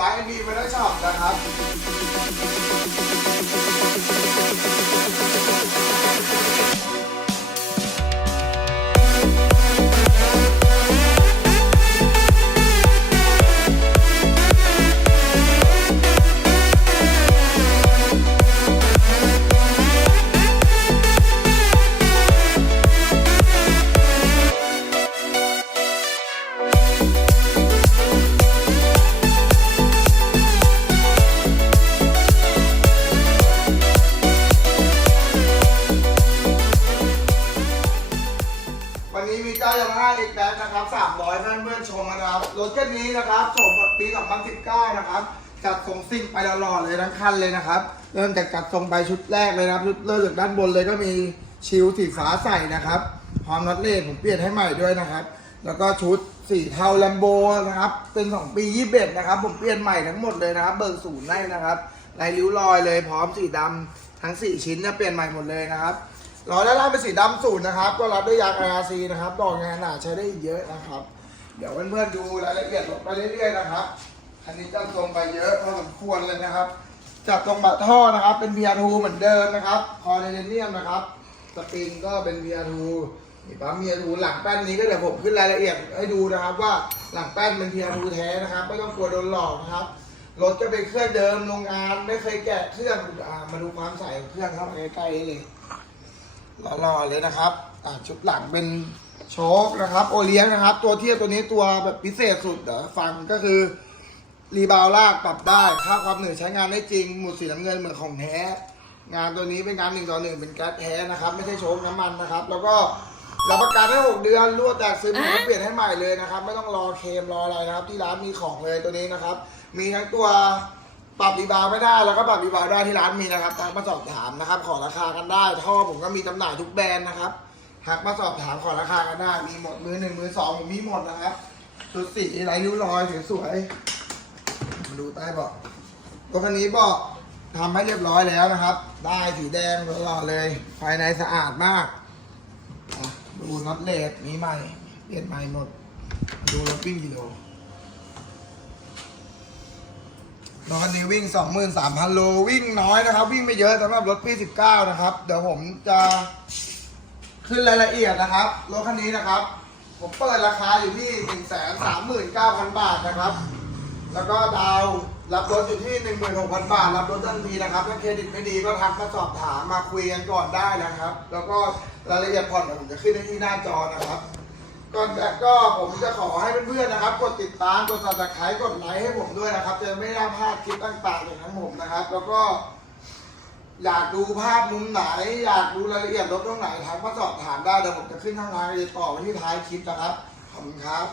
ร้านเอ็นดีมาได้ช็อปนะครับ เจ้ายามาฮ่าเอ็กแบ็นะครับ300ท่านเพื่อนชมนะครับ รถคันนี้นะครับโฉมปี2019นะครับจัดทรงซิ่งไปตลอดเลยทั้งคันเลยนะครับ เริ่มจากจัดทรงไปชุดแรกเลยนะครับชุดเริ่มจากด้านบนเลยก็มีชิลสีฟ้าใส่นะครับพร้อมน็อตเล่ผมเปลี่ยนให้ใหม่ด้วยนะครับ แล้วก็ชุดสีเทาแลมโบนะครับ เป็น2ปี21นะครับ ผมเปลี่ยนใหม่ทั้งหมดเลยนะครับ เบิกศูนย์ให้นะครับลายริ้วรอยเลยพร้อมสีดำทั้ง4ชิ้นเนี่ยเปลี่ยนใหม่หมดเลยนะครับ ล้อด้านล่างเป็นสีดำสูตรนะครับ ก็รับด้วยยาง RC นะครับดอกงานหนาใช้ได้อีกเยอะนะครับ เดี๋ยวเพื่อนๆดูรายละเอียดลงไปเรื่อยๆนะครับคันนี้จัดทรงไปเยอะพอสมควรเลยนะครับจัดตรงบัตรท่อนะครับ เป็น VR2 เหมือนเดิมนะครับคอไทเทเนียมนะครับสปริงก็เป็น VR2 นี่ปั๊ม VR2 หลังแป้นนี้ก็เดี๋ยวผมขึ้นรายละเอียดให้ดูนะครับ ว่าหลังแป้นเป็น VR2 แท้นะครับไม่ต้องกลัวโดนหลอกนะครับรถก็เป็นเครื่องเดิมโรงงานไม่เคยแกะเครื่องอมาดูความใสของเครื่องครับใกล้ๆเลย หล่อๆเลยนะครับอ่าชุดหลังเป็นโชคนะครับ โอเลี้ยงนะครับ ตัวเทียบตัวนี้ตัวแบบพิเศษสุดเดี๋ยวฟังก็คือ รีบาวลากปรับได้ค่าความเหนื่อยใช้งานได้จริง หมุดสีน้ำเงินเหมือนของแท้งานตัวนี้เป็นงานหนึ่งต่อหนึ่งเป็นแก๊สแท้นะครับ ไม่ใช่โชคน้ำมันนะครับ แล้วก็รับประกันให้หกเดือนรั่วแตกซึมผมก็เปลี่ยนให้ใหม่เลยนะครับ ไม่ต้องรอเคลมรออะไรนะครับ ที่ร้านมีของเลยตัวนี้นะครับ มีทั้งตัว ปรับรีบาวไม่ได้แล้วก็ปรับรีบาวได้ที่ร้านมีนะครับทักมาสอบถามนะครับ ขอราคากันได้ท่อผมก็มีจำหน่ายทุกแบรนด์นะครับทักมาสอบถามขอราคากันได้มีหมดมือหนึ่งมือสองผมมีหมดนะครับชุดสีไรริ้วรอยสวยๆมาดูใต้เบาะรถคันนี้เบาะทำให้เรียบร้อยแล้วนะครับ ได้สีแดงตลอดเลย ภายในสะอาดมากดูน็อตเลสนี้ใหม่เปลี่ยนใหม่หมด ดูรถวิ่งกิโล รถคันนี้วิ่ง 23,000 โลวิ่งน้อยนะครับ วิ่งไม่เยอะสำหรับรถปี19 นะครับ เดี๋ยวผมจะขึ้นรายละเอียดนะครับ รถคันนี้นะครับ ผมเปิดราคาอยู่ที่ 139,000 บาทนะครับ แล้วก็ดาวรับรถอยู่ที่ 16,000 บาท รับรถทันทีนะครับ ถ้าเครดิตไม่ดีก็ทักมาสอบถามมาคุยกันก่อนได้นะครับ แล้วก็รายละเอียดผ่อนเดี๋ยวผมจะขึ้นให้ที่หน้าจอนะครับ ก่อนแต่ก็ผมจะขอให้เพื่อนๆนะครับ กดติดตามกด subscribe กดไลค์ให้ผมด้วยนะครับ จะไม่ได้พลาดคลิปต่างๆของผมนะครับ แล้วก็ อยากดูภาพมุมไหน อยากดูรายละเอียดรถตรงไหนทักมาสอบถามได้เดี๋ยวผมจะขึ้นทางไลน์ติดต่อไว้ที่ท้ายคลิปนะครับขอบคุณครับ